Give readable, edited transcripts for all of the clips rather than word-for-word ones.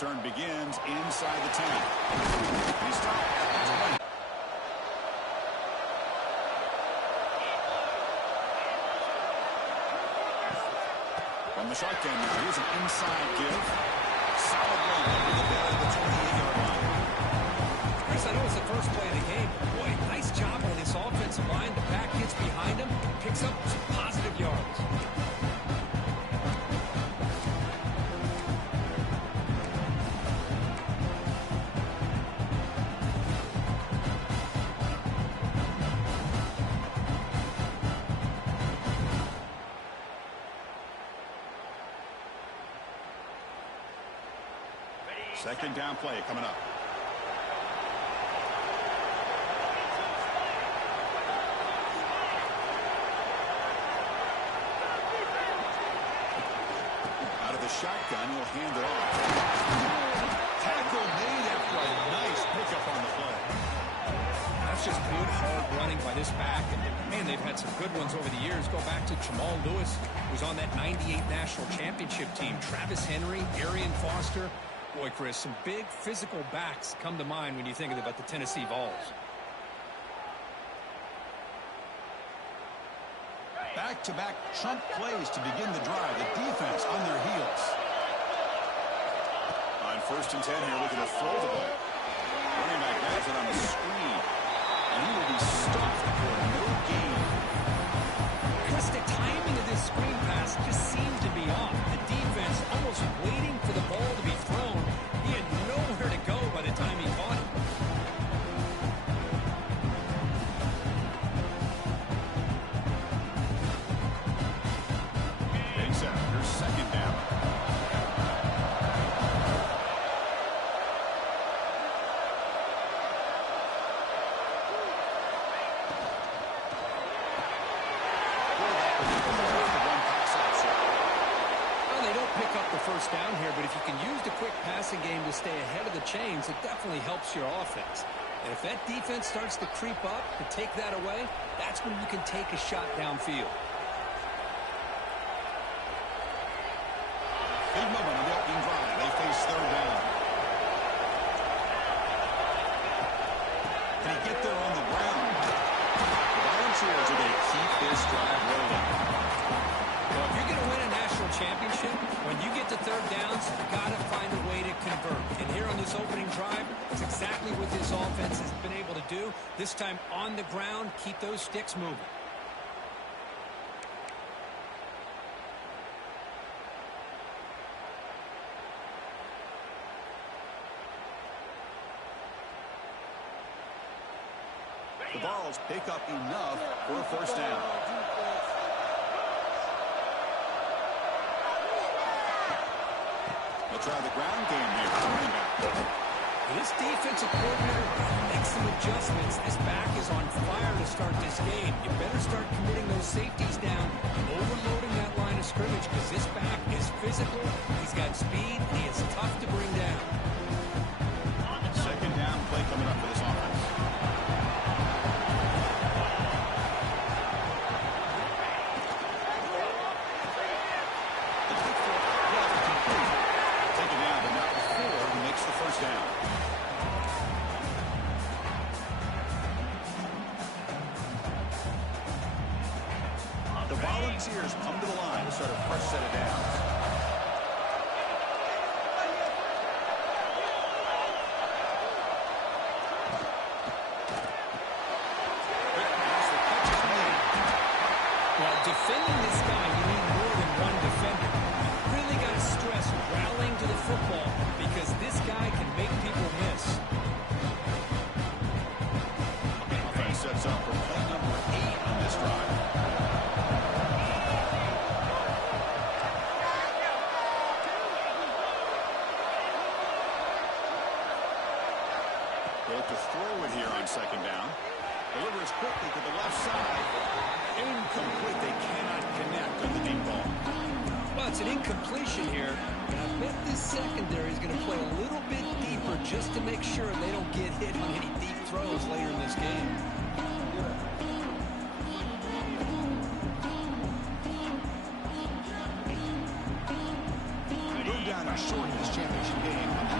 return begins inside the 10. He stopped at the 20. From the shotgun now, here's an inside give. Solid run over the middle of the 28-yard line. Chris, I know it's the first play of the game. Boy, nice job on this offensive line. The back gets behind him, picks up some positive yards. Second down play coming up. Out of the shotgun, he'll hand it off. Tackle made after a nice pickup on the play. That's just good, hard running by this back. And, man, they've had some good ones over the years. Go back to Jamal Lewis, who was on that '98 National Championship team. Travis Henry, Arian Foster. Boy, Chris, some big physical backs come to mind when you think about the Tennessee Vols. Back-to-back trump plays to begin the drive. The defense on their heels. On 1st and 10 here, looking to throw the ball. Running back has it on the screen. And he will be stopped for no gain. Chris, the timing of this screen pass just seemed to be off. The defense almost waiting for the ball to be thrown. He had nowhere to go by the time he caught it. Takes out. Here's second down. First down here, but if you can use the quick passing game to stay ahead of the chains, it definitely helps your offense. And if that defense starts to creep up to take that away, that's when you can take a shot downfield. Big moment on the opening drive. They face third down. Can he get there on the ground? The Volunteers are going to keep this drive rolling. Well, if you're going to win a national championship, when you get to third downs, you've got to find a way to convert. And here on this opening drive, that's exactly what this offense has been able to do. This time on the ground, keep those sticks moving. The Vols pick up enough for a first down. They'll try the ground game here. Running back. This defensive coordinator makes some adjustments. This back is on fire to start this game. You better start committing those safeties down, overloading that line of scrimmage, because this back is physical. He's got speed. He is tough to bring down. Second down play coming up for this offense. First down. The Volunteers come to the line to start a fresh set of downs. Well, defending this guy, you need more than one defender. You really got to stress rallying to the football, because this guy can make people miss. Offense sets up for play number 8 on this drive. They look to throw it here on second down. Delivers quickly to the left side. Incomplete. They cannot connect on the deep ball. Well, it's an incompletion here. And I bet this secondary is going to play a little bit deeper just to make sure they don't get hit on any deep throws later in this game. Third down and short in this championship game.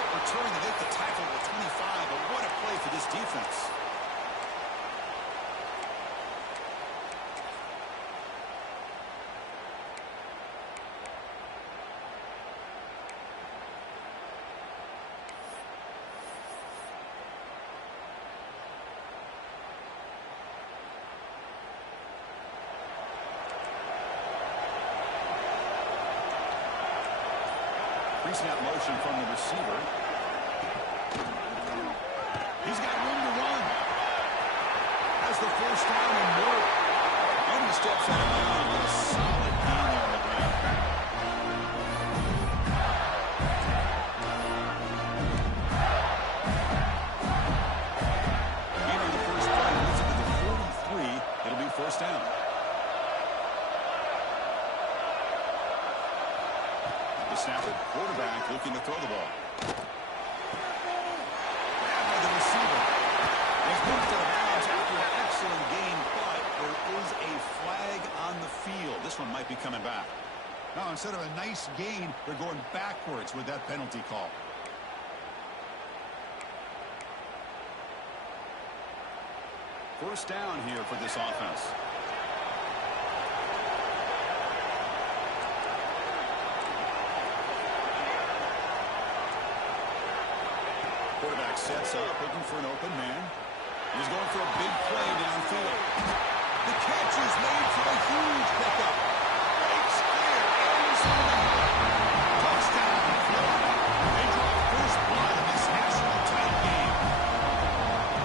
short return to make the tackle at 25, but what a play for this defense. Pre-snap motion from the receiver. He's got room to run. Has the first down and more. And he steps out of bounds with a solid gain on the ground. Gain on the first play moves it to the 43. It'll be first down. The snapper, quarterback looking to throw the ball. Grabbed by the receiver. He's moved out of bounds after an excellent gain, but there is a flag on the field. This one might be coming back. Now, instead of a nice gain, they're going backwards with that penalty call. First down here for this offense. Quarterback sets up, looking for an open man. He's going for a big play downfield. The catch is made for a huge pickup. Breaks clear. Touchdown, Florida. They draw first blood in this national tight game.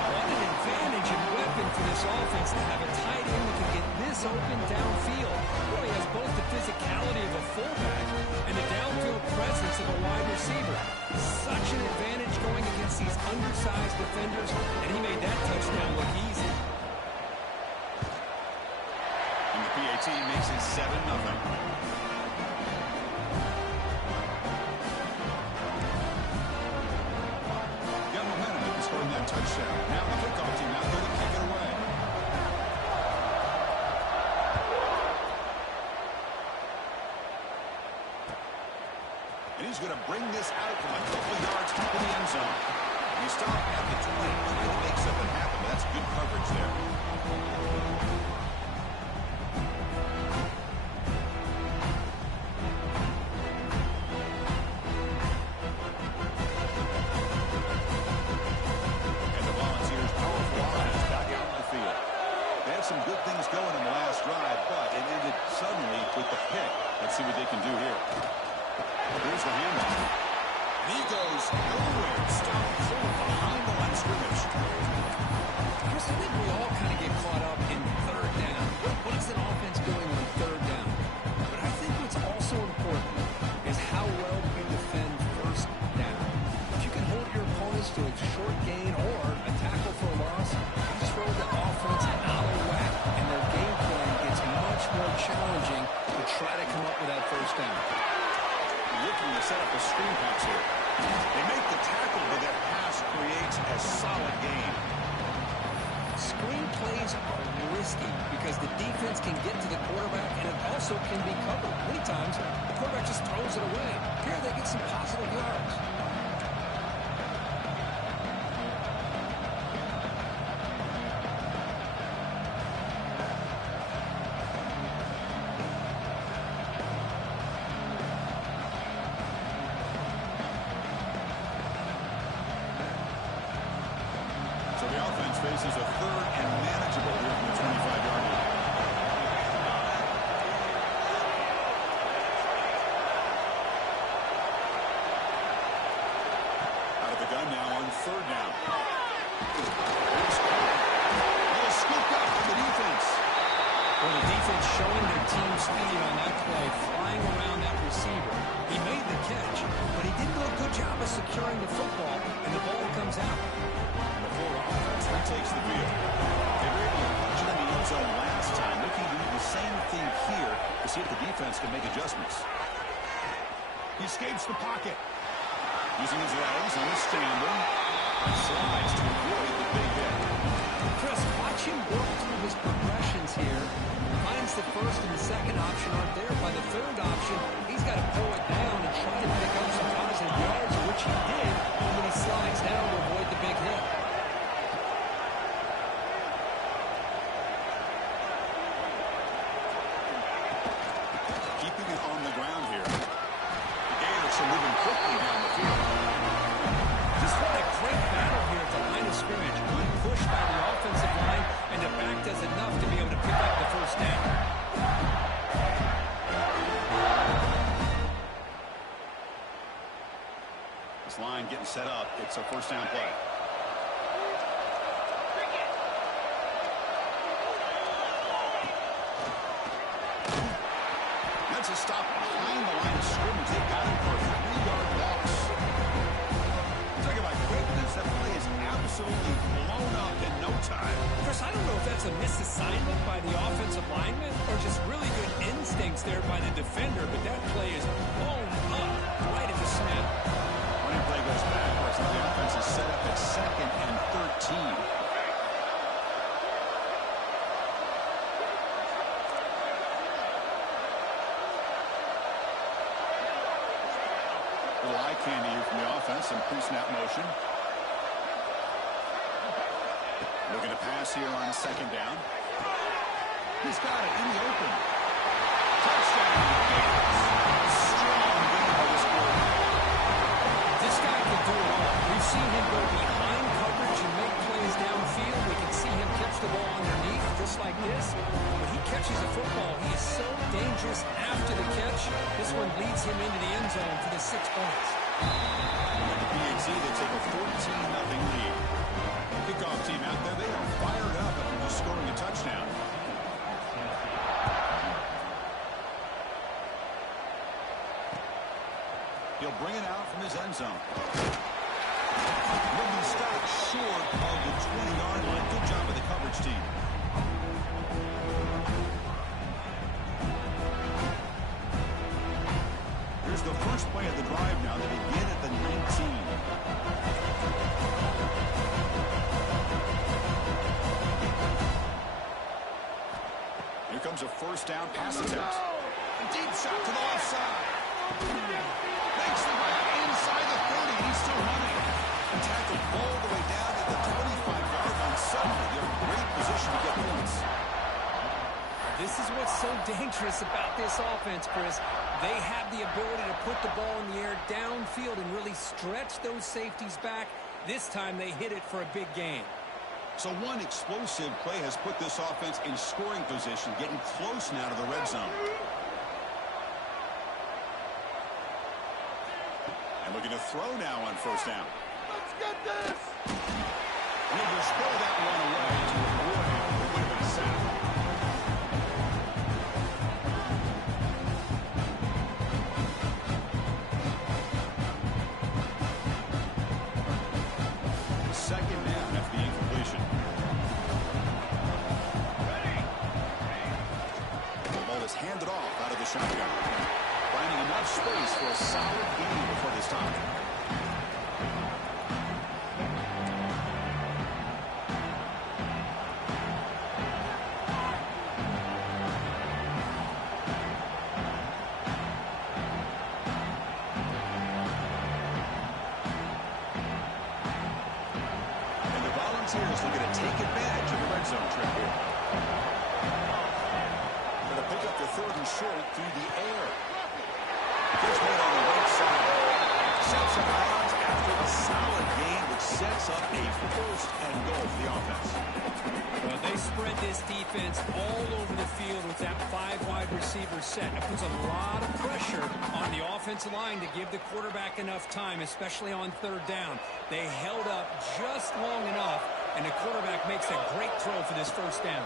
What an advantage and weapon for this offense to have a tight end that can get this open downfield. Really has both the physicality of a fullback and the downfield presence of a wide receiver. Such an advantage going against these undersized defenders, and he made that touchdown look easy. And the PAT makes it 7-0. Got momentum and scoring that touchdown. Now the kickoff team out there to kick it away. And he's going to bring this out from a couple yards to the end zone. And he stopped at the 20, trying to make something happen, but that's good coverage there. And the Volunteers' powerful offense back out in the field. They had some good things going in the last drive, but it ended suddenly with the pick. Let's see what they can do here. Here's the handoff. And he goes nowhere. Stopped cold behind the line of scrimmage. Chris, I think we all kind of get caught up in third down. What is an offense doing on third down? But I think what's also important is how well you defend first down. If you can hold your opponents to a short gain or a tackle for a loss, you throw the offense out of whack, and their game plan gets much more challenging to try to come up with that first down. Looking to set up a screen pass here. They make the tackle, but that pass creates a solid gain. Screen plays are risky because the defense can get to the quarterback, and it also can be covered. Many times, the quarterback just throws it away. Here, they get some positive yards. So the offense faces a third and manageable here from the 25-yard line. Out of the gun now on third down. He's scooped up from the defense. Well, the defense showing their team speed on that play, flying around that receiver. He made the catch, but he didn't do a good job of securing the football, and the ball comes out. And the Florida offense retakes the field. They were able to punch it in the end zone last time, looking to do the same thing here to see if the defense can make adjustments. He escapes the pocket. Using his legs on the scramble, and slides to avoid the big hit. Chris, watch him work through his progressions here. Finds the first and the second option aren't there. By the third option, he's got to pull it down and try to pick up some positive yards, which he did when he slides down to avoid the big hit. Keeping it on the ground here. The Gators are moving quickly down the field. Just what a great battle here at the line of scrimmage. Good push by the offensive line, and the back does enough to be able to pick up the first down. This line getting set up. It's a first down play. That's a stop behind the line of scrimmage. They got him for a 3-yard loss. Talk about quickness. That play is absolutely blown up in no time. Chris, I don't know if that's a misassignment by the offensive lineman or just really good instincts there by the defender, but that play is blown up right at the snap. Running play goes backwards. Now the offense is set up at 2nd and 13. Little eye candy here from the offense. Some pre-snap motion. Looking to pass here on 2nd down. He's got it in the open. Touchdown. Strong game by this quarterback. This guy can do it all. We've seen him go behind coverage and make plays downfield. We can see him catch the ball underneath just like this. When he catches a football, he is so dangerous after the catch. This one leads him into the end zone for the 6 points. With the PHC, they take a 14-0 lead. Kickoff team out there, they are fired up after just scoring a touchdown. He'll bring it out from his end zone. Will be stopped short of the 20-yard line. Good job of the coverage team. Here's the first play of the drive now. They begin at the 19. Here comes a first down pass attempt. A deep shot to the left side. Makes the grab inside the 30. He's still running. And tackled all the way down at the 25-yard line. Suddenly, they're in great position to get points. This is what's so dangerous about this offense, Chris. They have the ability to put the ball in the air downfield and really stretch those safeties back. This time they hit it for a big gain. So one explosive play has put this offense in scoring position, getting close now to the red zone. And looking to throw now on first down. Let's get this! He'll just throw that one away to avoid the win of the sack. Second down after the incompletion. The ball is handed off out of the shotgun. Finding enough space for a solid gain before they stop. And the Volunteers looking to take advantage of the red zone trip here. Going to pick up the 3rd and short through the air. Just made on the right side. Sets up odds after a solid gain, which sets up a 1st and goal for the offense. Well, they spread this defense all over the field with that 5 wide receiver set. It puts a lot of pressure on the offensive line to give the quarterback enough time, especially on 3rd down. They held up just long enough, and the quarterback makes a great throw for this first down.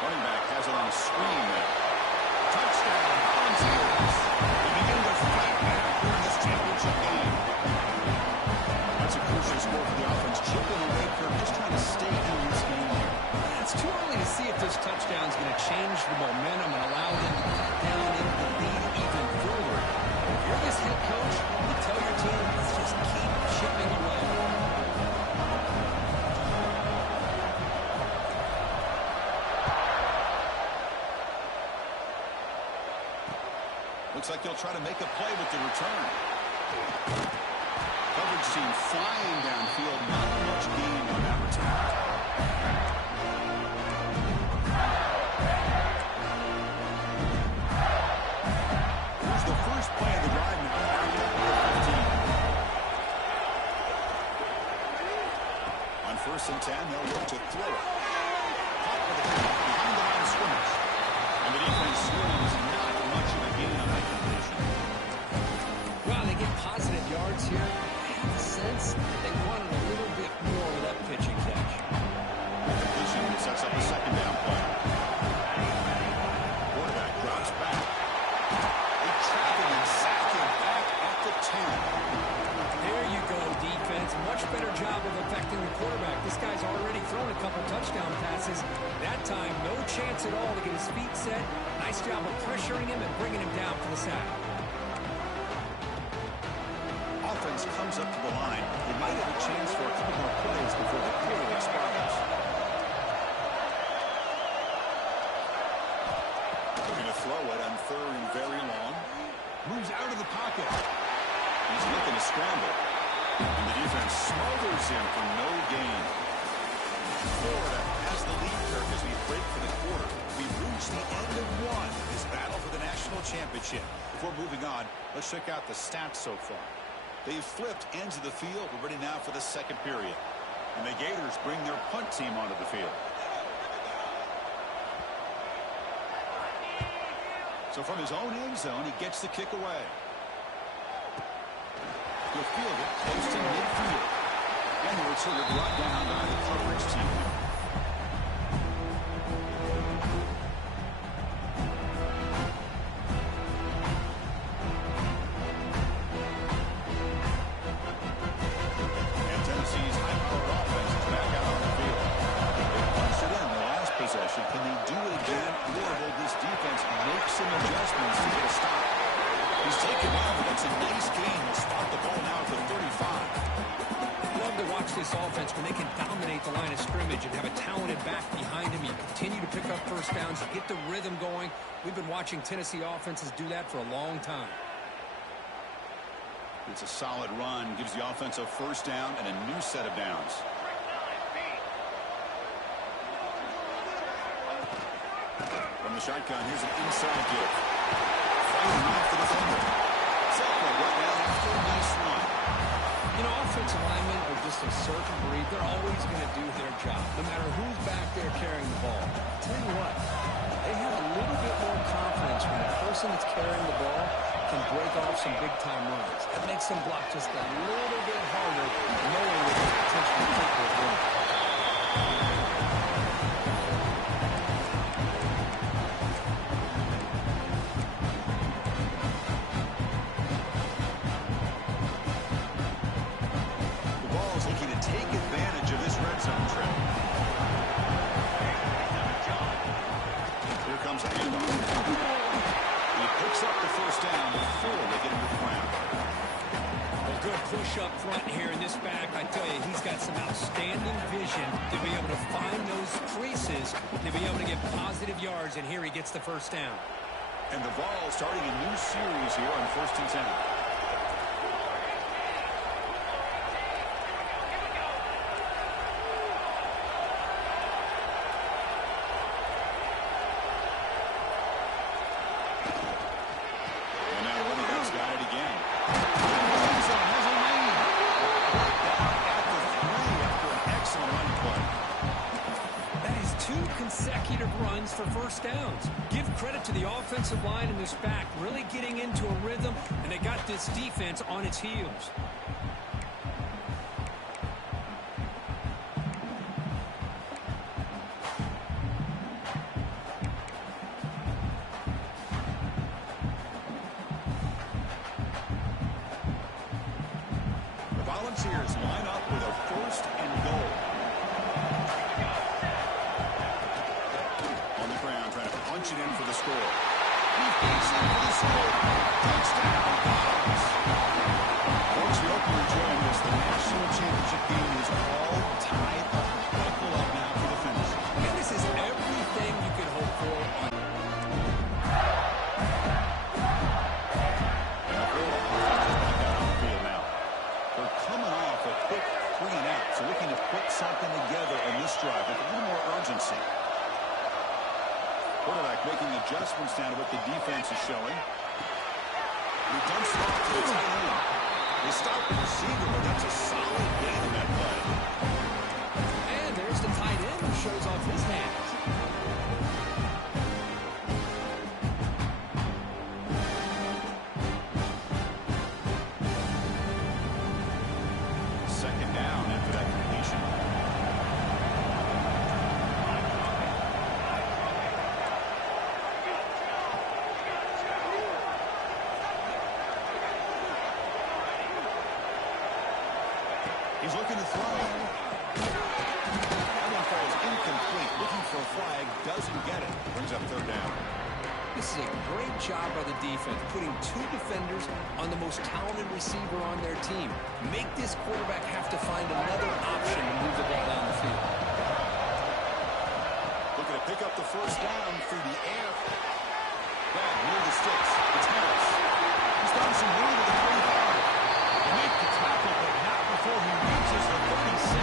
Running back has it on a screen there. Touchdown, Volunteers. They begin to fight back here in this championship game. That's a crucial score for the offense. Chipping away here, just trying to stay in this game here. It's too early to see if this touchdown is going to change the momentum and allow them to cut down into the lead even further. If you're this head coach, you tell your team, let's just keep chipping away. they'll try to make a play with the return. Coverage team flying downfield. Not much gain on that return. Here's the first play of the drive now. On 1st and 10, they'll look to throw it. Caught with the hand behind the line of scrimmage. And the defense swims not much of a gain on that completion. Well, they get positive yards here. I have a sense that they wanted a little bit more with that pitch and catch. The completion sets up a second down play. Quarterback drops back. They trap him and sack him back at the 10. There you go, defense. Much better job of affecting the quarterback. This guy's already thrown a couple touchdown passes. That time, no chance at all to get his feet set. Nice job of pressuring him and bringing him down for the sack. Offense comes up to the line. They might have a chance for a couple more plays before the period expires. They're going to throw it on 3rd and very long. Moves out of the pocket. He's looking to scramble. And the defense smothers him for no gain. Florida has the lead, Kirk, as we break for the quarter. We've reached the end of one. This battle for the national championship. Before moving on, let's check out the stats so far. They've flipped ends of the field. We're ready now for the second period. And the Gators bring their punt team onto the field. So from his own end zone, he gets the kick away. He'll field it close to midfield. And the returner brought down by the coverage team. And Tennessee's high-powered offense is back out on the field. They punched it in the last possession. Can they do it again? Or will this defense make some adjustments to get a stop? He's taken down, but that's a nice gain. He'll spot the ball now at the 35. Love to watch this offense when they can dominate the line of scrimmage and have a talented back behind him. You continue to pick up first downs. You get the rhythm going. We've been watching Tennessee offenses do that for a long time. It's a solid run. Gives the offense a first down and a new set of downs. From the shotgun, here's an inside kick. Fighting off the defender. Selkirk right now after a nice run. You know, offensive linemen are just a certain breed. They're always going to do their job, no matter who's back there carrying the ball. I'll tell you what, they have a little bit more confidence when the person that's carrying the ball can break off some big-time runs. That makes them block just a little bit harder, knowing that they're potentially capable of winning. Up front here in this back, I tell you, he's got some outstanding vision to be able to find those creases, to be able to get positive yards, and here he gets the first down. And the Vols starting a new series here on 1st and 10. And now the running back's got it again. Consecutive runs for first downs. Give credit to the offensive line and this back really getting into a rhythm, and they got this defense on its heels. The Volunteers line up with a 1st and goal. Punch it in for the score. He fakes in for the score. Touchdown, Vols. Folks, we hope you're enjoying this. The national championship game is all tied up. Buckle up now for the finish. And this is everything you could hope for. comes down to what the defense is showing. Dumps it off to the tight end. They stop the receiver, but that's a solid gain in that play. And there's the tight end who shows off his hands. Second down after that completion. He's looking to throw. That one falls incomplete. Looking for a flag. Doesn't get it. Brings up third down. This is a great job by the defense, putting two defenders on the most talented receiver on their team. Make this quarterback have to find another option to move the ball down the field. Looking to pick up the first down through the air. Back near the sticks. It's Harris. He's got some room to the 25. They make the tackle, but not before he reaches the 37.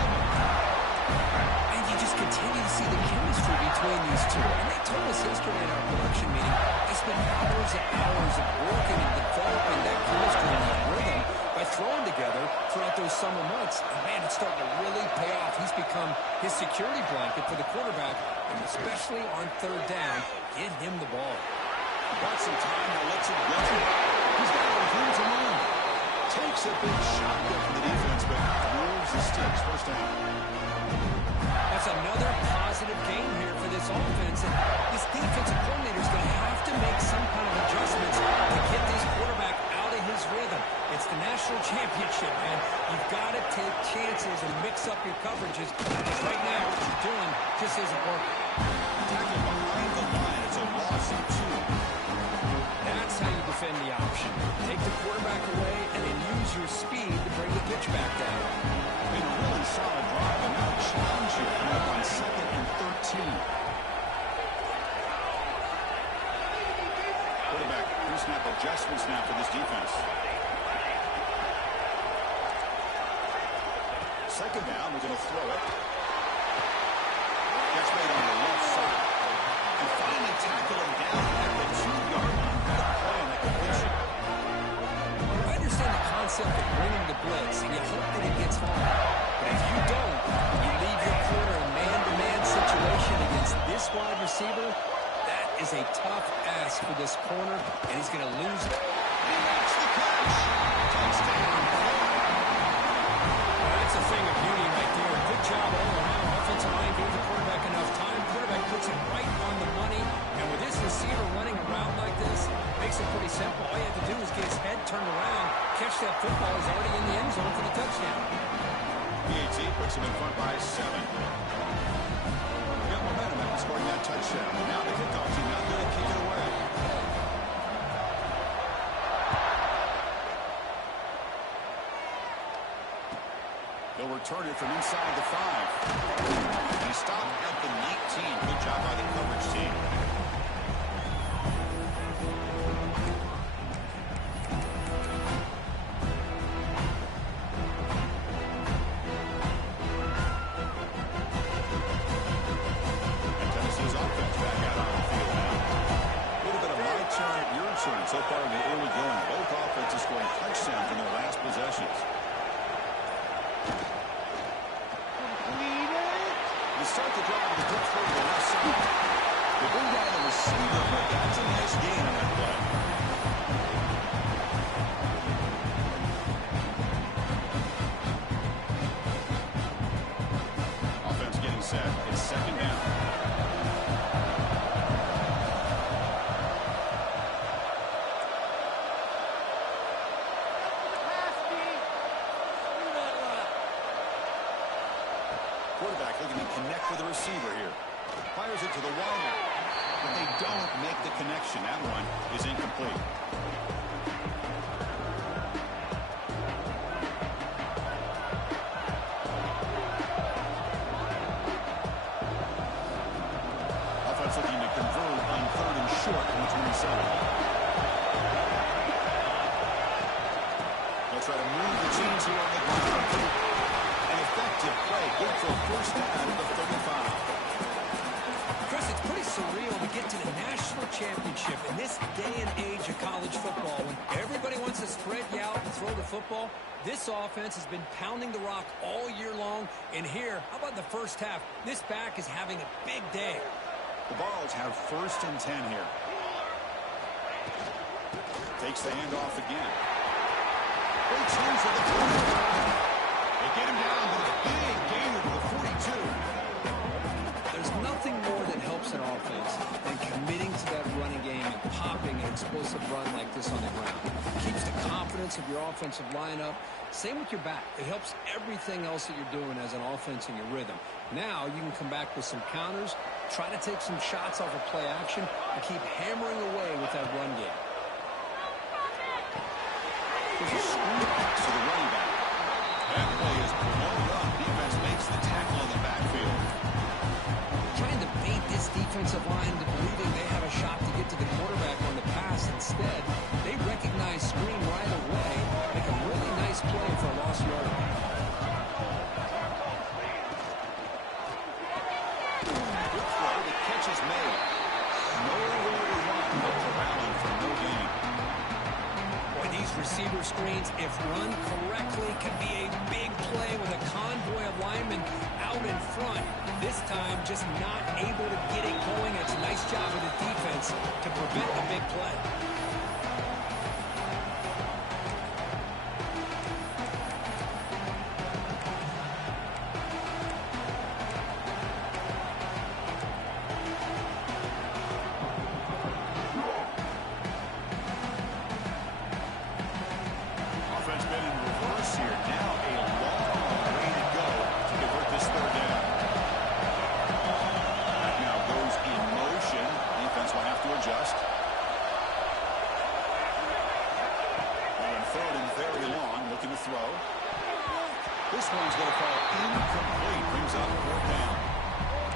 And you just continue to see the chemistry between these two. And they told us yesterday in our production meeting, they spent hours and hours of working and developing that chemistry and that rhythm by throwing together throughout those summer months. And man, it's starting to really pay off. He's become his security blanket for the quarterback, and especially on third down, get him the ball. Got some time, now lets it go. He's got room to run. Takes a big shot there from the defense, but moves the sticks. First down. That's another positive game here for this offense, and this defensive coordinator is going to have to make some kind of adjustments to get this quarterback out of his rhythm. It's the national championship, man. You've got to take chances and mix up your coverages, because right now what you're doing just isn't working. Tackle behind the line. It's a loss of 2. That's how you defend the option. Take the quarterback away and then use your speed to bring the pitch back down. Been a really solid drive, and now a challenge here coming up on 2nd and 13. Quarterback pre-snap adjustments now for this defense. Second down, we're going to throw it. Gets made on the left side. And finally tackle him down at the 2-yard line. Good play on that completion. I understand the concept of bringing the blitz, and you hope that it gets home. But if you don't, you leave your corner in man-to-man situation against this wide receiver. That is a tough ask for this corner, and he's going to lose it. He makes the catch. Touchdown. That's a thing of beauty right there. Good job all around. Offensive line gave the quarterback enough time. Quarterback puts it right on the money. And with this receiver running around like this, makes it pretty simple. All you have to do is get his head turned around, catch that football. He's already in the end zone for the touchdown. PAT puts him in front by 7. Got momentum after scoring that touchdown. And now the kickoff team not going to kick it away. They'll return it from inside the 5. He stopped at the 19. Good job by the coverage team. And Tennessee's offense back out on the field now. A little bit of my turn, your turn so far in the early going. Both offenses scoring touchdowns in their last possessions. They start the drive with the touch over the left side. They bring down the receiver, but that's a nice gain on that play. Offense getting set. It's second down. Quarterback looking to connect with the receiver here. Fires it to the wide, but they don't make the connection. That one is incomplete. Offense looking to convert on 3rd and short from the 27. They'll try to move the chains here on the ground. An effective play, good for a first down at the 35. Chris, it's pretty surreal to get to the national championship, in this day and age of college football, when everybody wants to spread you out and throw the football, this offense has been pounding the rock all year long. And here, how about the first half? This back is having a big day. The Vols have 1st and 10 here. Takes the handoff again. Great change for the quarterback. They get him down, but a big gainer to the 42. There's nothing more that helps an offense than committing to that running game and popping an explosive run like this on the ground. It keeps the confidence of your offensive lineup. Same with your back. It helps everything else that you're doing as an offense in your rhythm. Now you can come back with some counters, try to take some shots off of play action, and keep hammering away with that run game. There's a screen pass to the running back. That play is blown up. Defense makes the tackle in the backfield. Trying to bait this defensive line to believing they have a shot to get to the quarterback on the pass. Instead, they recognize screen right away, make a really nice play for a lost yard. Good throw. The catch is made. Nowhere to run, but corralling for no gain. Boy, these receiver screens, if run correctly, can be a big play with a convoy of linemen out in front. This time, just not able to get it going. It's a nice job of the defense to prevent the big play. Offense been in reverse here. Now a long way to go to convert this 3rd down. That now goes in motion. Defense will have to adjust. And 3rd and very long, looking to throw. This one's going to fall incomplete. Brings up 4th down.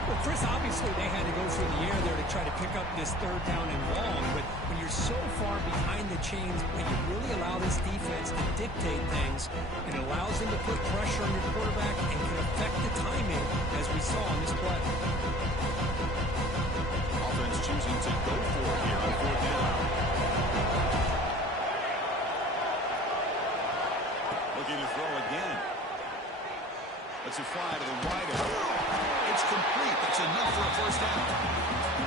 Well, Chris, obviously they had to go through the air there to try to pick up this 3rd down and long, but when you're so far behind the chains, when you really allow this defense to dictate things, it allows them to put pressure on your quarterback and can affect the timing, as we saw on this play. Offense choosing to go for it here on 4th down. Looking to throw again. Lets it fly to the right. It's complete. That's enough for a 1st down.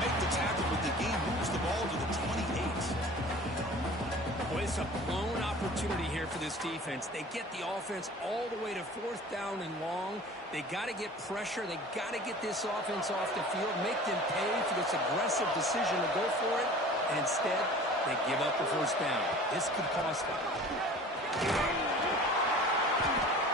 Make the tackle, but the game moves the ball to the 28. Boy, it's a blown opportunity here for this defense. They get the offense all the way to 4th down and long. They got to get pressure. They got to get this offense off the field, make them pay for this aggressive decision to go for it. And instead, they give up the 1st down. This could cost them.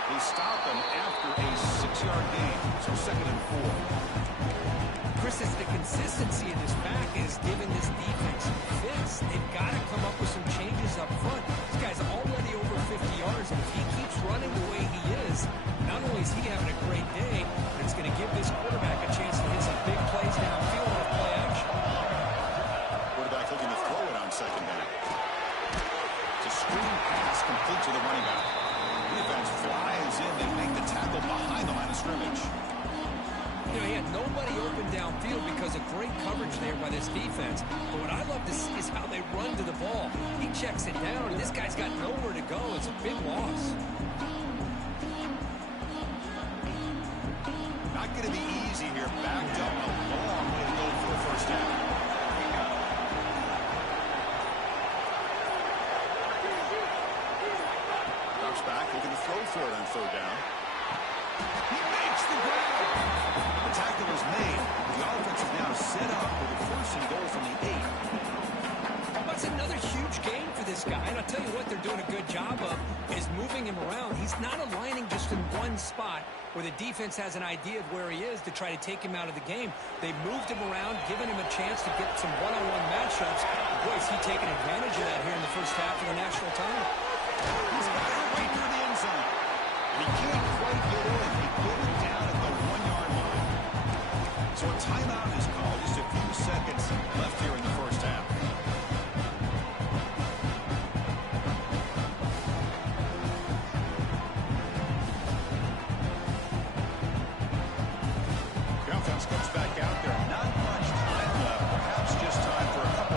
They stop them after a 6-yard gain. So 2nd and 4. Chris, it's the consistency in this back is giving this defense fits. They've got to come up with some changes up front. This guy's already over 50 yards, and if he keeps running the way he is, not only is he having a great day, but it's going to give this quarterback a chance to hit some big plays downfield off play action. Quarterback looking to throw it on 2nd down. It's a screen pass complete to the running back. Defense flies in. They make the tackle behind the line of scrimmage. You know, he had nobody open downfield because of great coverage there by this defense. But what I love to see is how they run to the ball. He checks it down, and this guy's got nowhere to go. It's a big loss. Not going to be easy here. Backed up a long way to go for a 1st down. Drops back, looking to throw for it on 3rd down. He makes the grab. The tackle was made. The offense is now set up with a 1st and goal from the 8. That's another huge game for this guy. And I'll tell you what they're doing a good job of is moving him around. He's not aligning just in one spot where the defense has an idea of where he is to try to take him out of the game. They moved him around, giving him a chance to get some one-on-one matchups. Boy, is he taking advantage of that here in the first half of the national title. He's got it right near the end zone. He can't quite get in. He put it down at the 1-yard line. So a timeout is called. Just a few seconds left here in the first half. The offense comes back out there. Not much time left. Perhaps just time for a couple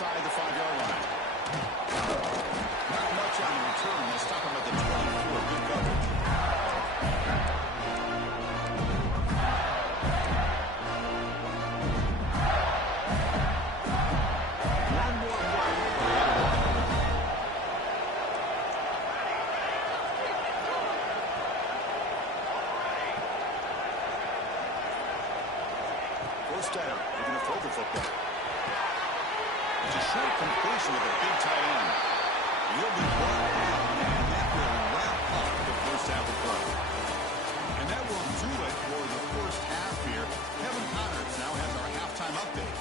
inside the 5-yard line. Not much on the return. They stop him at the 24. Good coverage. One more play. First down. They're going to throw the football. It's a short completion with a big tight end. He'll be brought down, and that will wrap up the first half of play. And that will do it for the first half here. Kevin Connors now has our halftime update.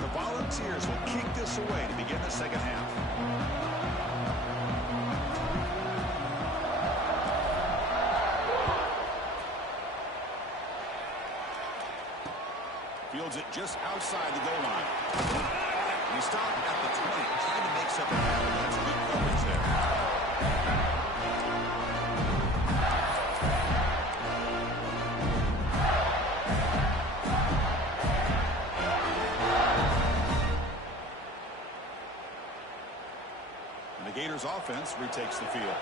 The Volunteers will kick this away to begin the second half. Fields it just outside the goal line. And he stopped at the 20, trying to make something happen. That's good coverage there. And the Gators offense retakes the field.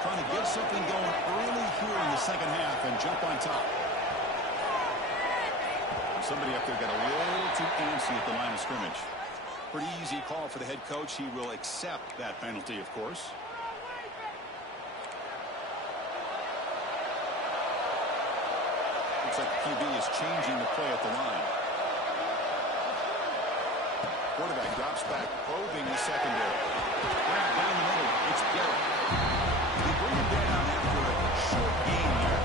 Trying to get something going early here in the second half and jump on top. Somebody up there got a little too antsy at the line of scrimmage. Pretty easy call for the head coach. He will accept that penalty, of course. Looks like the QB is changing the play at the line. Quarterback drops back, probing the secondary. Down the middle, it's Garrett. They bring him down after a short gain here.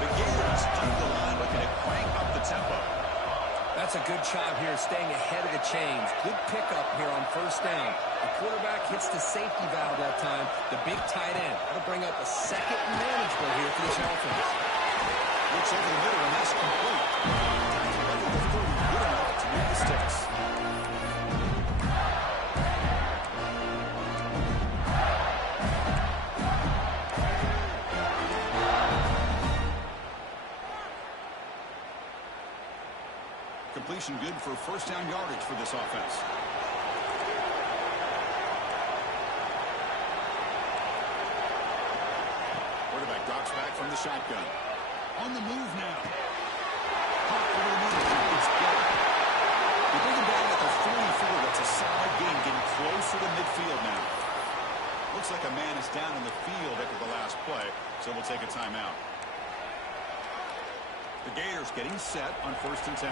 The Gators under the line looking to crank up the tempo. That's a good job here, staying ahead of the chains. Good pickup here on first down. The quarterback hits the safety valve that time. The big tight end. That'll bring up a second manageable here for this offense. Looks over the middle, and that's complete. Tackle under the 30, good enough to make the sticks. Completion good for first down yardage for this offense. Quarterback drops back from the shotgun. On the move now. Caught over the middle. It's Garrett. They bring him down at the 44. That's a solid gain, getting closer to midfield now. Looks like a man is down in the field after the last play, so we'll take a timeout. The Gators getting set on 1st and 10.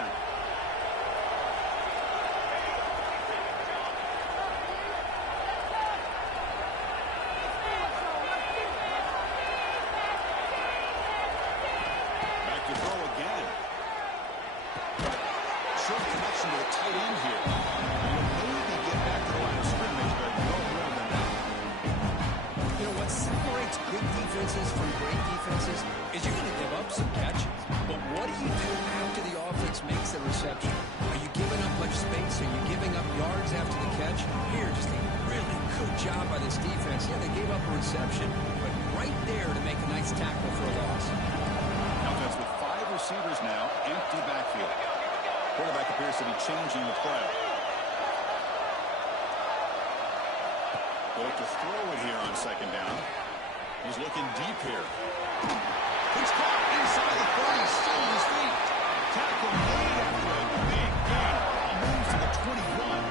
Changing the play. Go to throw it here on 2nd down. He's looking deep here. It's caught inside the 30, still on his feet. Tackle made after a big gain. Moves to the 21.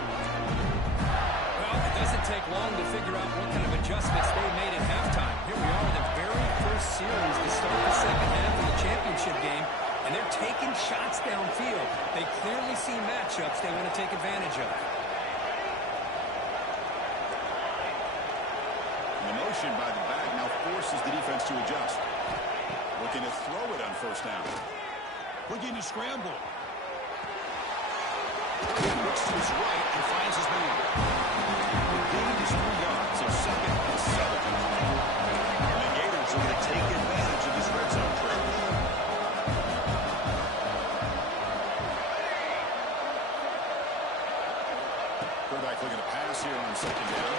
Well, it doesn't take long to figure out what kind of adjustments they made at halftime. Here we are in the very first series to start the second half of the championship game. And they're taking shots downfield. They clearly see matchups they want to take advantage of. The motion by the back now forces the defense to adjust. Looking to throw it on 1st down. Looking to scramble. He looks to his right and finds his man. The gain is 3 yards, so 2nd and 7. And the Gators are going to take advantage of this red zone trap. Quarterback looking to pass here on 2nd down.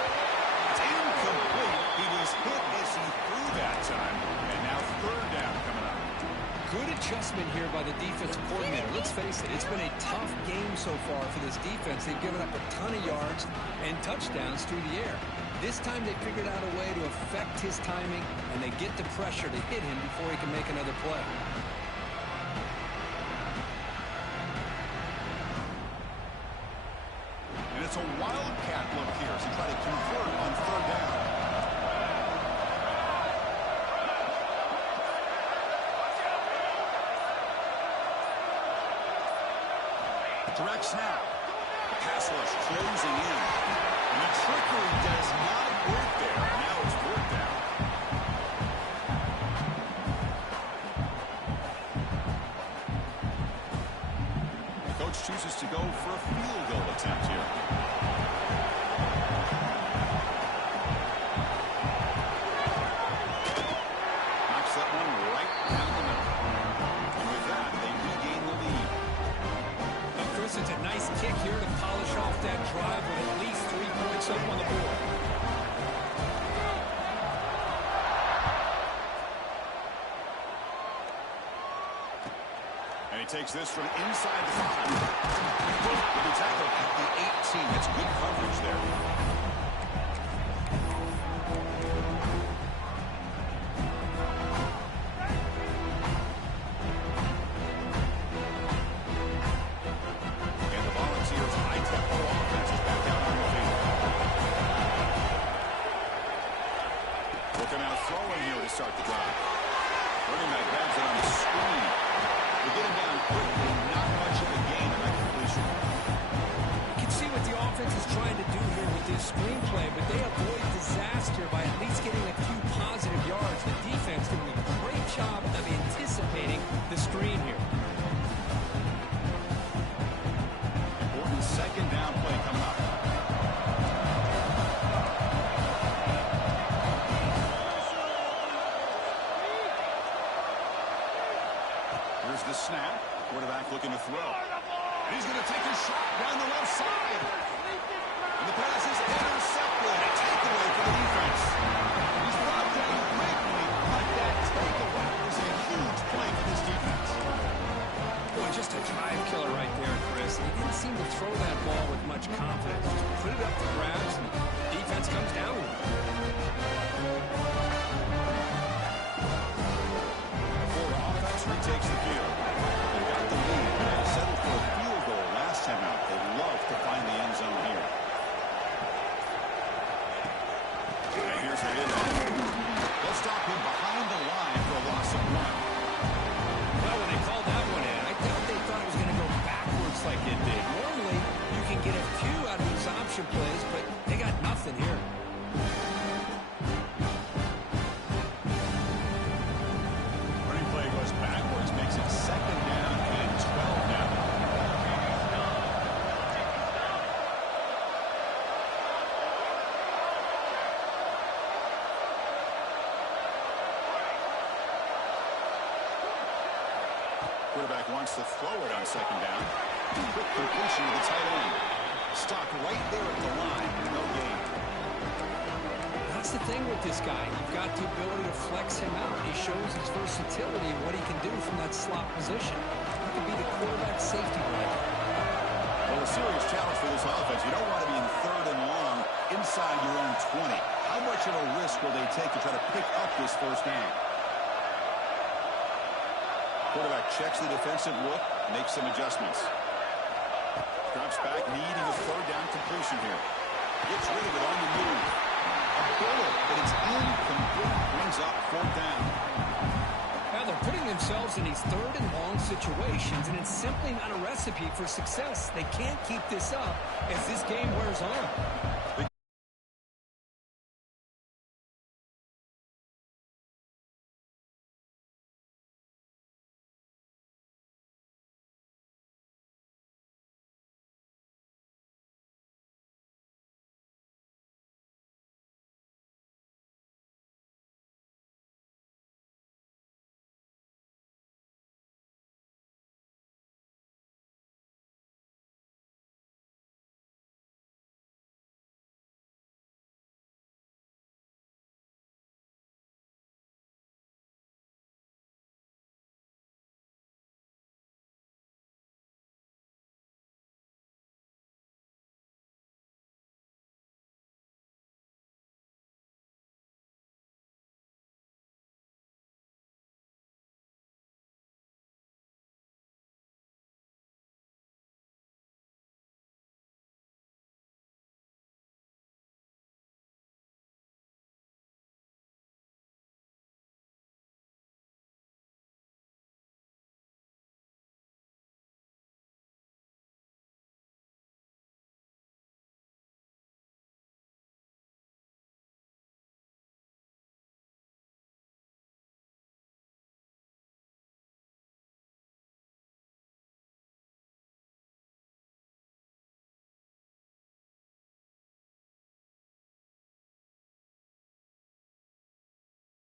It's incomplete. He was hit as he threw that time. And now 3rd down coming up. Good adjustment here by the defensive coordinator. Let's face it, it's been a tough game so far for this defense. They've given up a ton of yards and touchdowns through the air. This time they figured out a way to affect his timing, and they get the pressure to hit him before he can make another play. And it's a wildcat look here as he tries to convert on third down. Direct snap. Pass rush closing in. And the trickery does not work there. Now it's fourth down. The coach chooses to go for a field goal attempt here. Knocks that one right down the middle. And with that, they regain the lead. Chris, it's a nice kick here to polish off that drive with at least 3 points up on the board. And he takes this from inside the 5. He'll be tackled at the 18. That's good coverage there. Start the drive. Running back grabs it on the screen. They get him down quickly. Not much of a gain on that completion. You can see what the offense is trying to do here with this screenplay, but they avoid disaster by at least getting a few positive yards. The defense doing a great job of anticipating the screen here. Important second down play coming up. Here's the snap. Quarterback looking to throw. And he's going to take a shot down the left side. And the pass is intercepted. A takeaway for the defense. He's brought down quickly, but that takeaway is a huge play for this defense. Boy, just a drive killer right there, Chris. He didn't seem to throw that ball with much confidence. Just put it up for grabs, and the defense comes down with it. Takes the field. They got the lead. They settled for a field goal last time out. They'd love to find the end zone here. And here's the hit. They'll stop him behind the line for a loss of 1. Well, when they called that one in, I doubt they thought it was going to go backwards like it did. Normally, you can get a few out of these option plays, but they got nothing here. Backwards makes it second down and 12 now. Quarterback wants to throw it on second down. Quick completion to the tight end. Stopped right there at the line. No gain. That's the thing with this guy. You've got the ability to flex him out. He shows his versatility and what he can do from that slot position. He could be the quarterback safety blanket. Well, a serious challenge for this offense. You don't want to be in third and long inside your own 20. How much of a risk will they take to try to pick up this first down? Quarterback checks the defensive look, makes some adjustments. Drops back, needing a third down completion here. Gets rid of it on the move. A bullet, but it's incomplete. Brings up fourth down. Now they're putting themselves in these third and long situations, and it's simply not a recipe for success. They can't keep this up as this game wears on. The